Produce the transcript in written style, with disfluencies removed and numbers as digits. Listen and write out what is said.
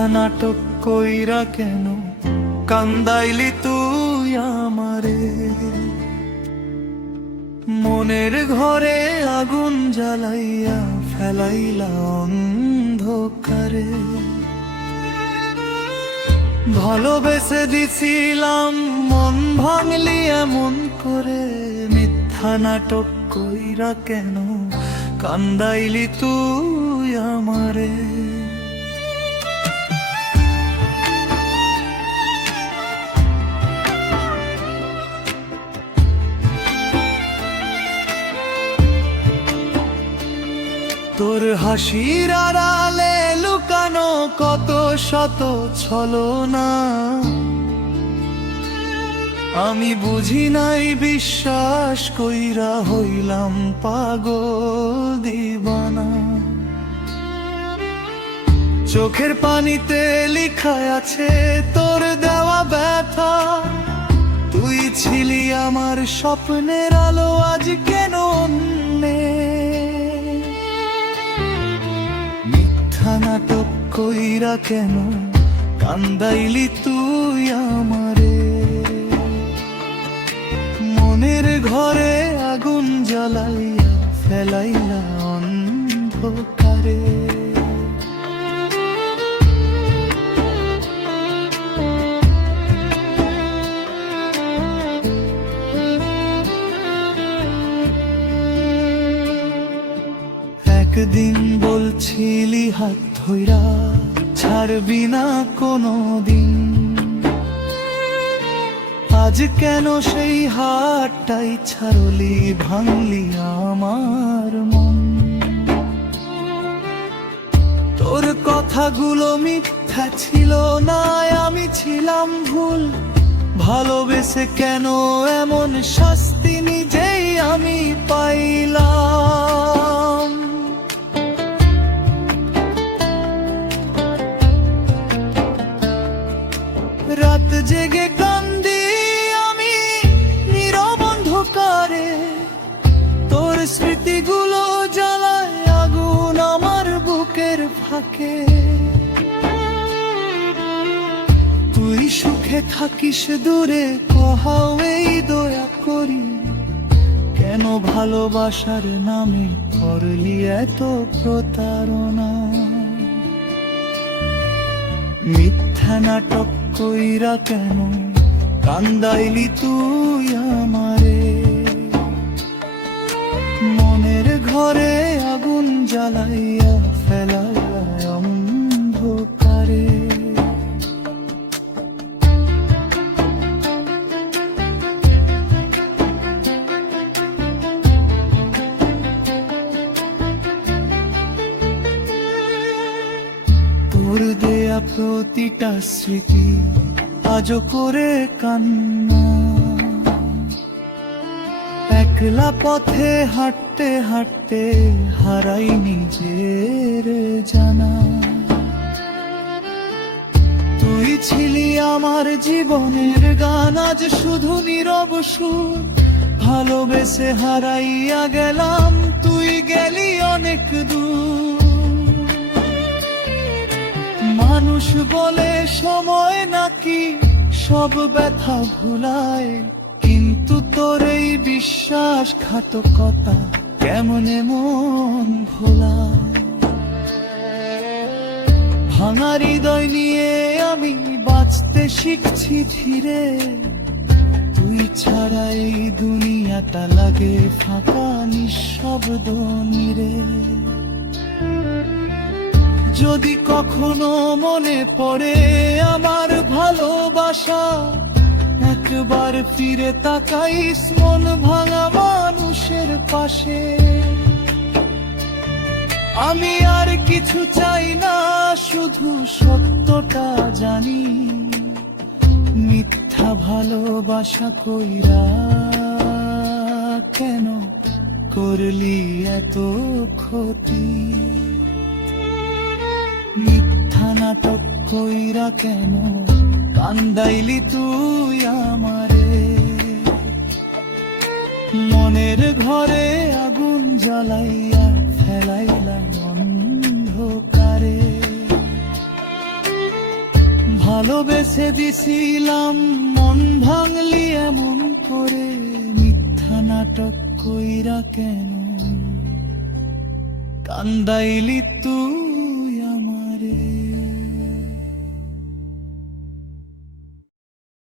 মিথ্যা নাটক কইরা কেন কান্দাইলি তুই আমারে? মনের ঘরে আগুন জ্বালাইয়া ফেলাইলা অন্ধকারে। ভালোবেসে দিছিলাম মন ভাঙলি এমন করে, মিথ্যা নাটক কইরা কেন কান্দাইলি তুই আমারে? তোর হাসির আড়ালে লুকানো কত শত ছলনা, আমি বুঝি নাই বিশ্বাস কইরা হইলাম পাগল দিবানা। চোখের পানিতে লিখা আছে তোর দেওয়া ব্যথা, তুই ছিলি আমার স্বপ্নের আলো, আজ কেন অন্যে? মিথ্যা নাটক কইরা কেন কান্দাইলি তুই আমারে? মনের ঘরে আগুন জ্বালাইয়া ফেলাইলা অন্ধকারে। একদিন বলছিলি হাত ধইরা ছাড়বি না কোনো দিন, আজ কেন সেই হাতটাই ছাড়লি, ভাঙলি আমার মন? তোর কথাগুলো মিথ্যা ছিল না, আমি ছিলাম ভুল। ভালোবেসে কেন এমন শাস্তি নিজেই আমি পাইলাম? রাত জেগে কান্দি আমি নীরব অন্ধকারে, তোর স্মৃতিগুলো জ্বালায় আগুন আমার বুকের ফাঁকে। তুই সুখে থাকিস দূরে, কহাও এই দয়া করি, কেন ভালোবাসার নামে করলি এত প্রতারণা? মিথ্যা নাটক কইরা কেন কান্দাইলি তুই আমারে? মনের ঘরে আগুন জ্বালাইয়া ফেলাইলা অন্ধকারে। তোর দেয়া প্রতিটা স্মৃতি আজও করে কান্না, একলা পথে হাঁটতে হাঁটতে হারাই নিজের জানা। তুই ছিলি আমার জীবনের গান, আজ শুধু নীরব সুর। ভালোবেসে হারাইয়া গেলাম, তুই গেলি অনেক দূর। মানুষ বলে সময় নাকি সব ব্যথা ভুলায়, কিন্তু তোর এই বিশ্বাসঘাতকতা কেমনে মন ভোলায়? ভাঙা হৃদয় নিয়ে আমি বাঁচতে শিখছি ধীরে, তুই ছাড়া এই দুনিয়াটা লাগে ফাঁকা নিঃশব্দ নীরে। যদি কখনো মনে পড়ে আমার ভালোবাসা, একবার ফিরে তাকাইস মন ভাঙা মানুষের পাশে। আমি আর কিছু চাই না, শুধু সত্যটা জানি, মিথ্যা ভালোবাসা কইরা কেন করলি এত ক্ষতি? মিথ্যা নাটক কইরা কেন কান্দাইলি তুই আমারে? মনের ঘরে আগুন জ্বালাইয়া ফেলাইলা অন্ধকারে। ভালোবেসে দিছিলাম মন ভাঙলি এমন করে মিথ্যা নাটক কইরা কেন কান্দাইলি তুই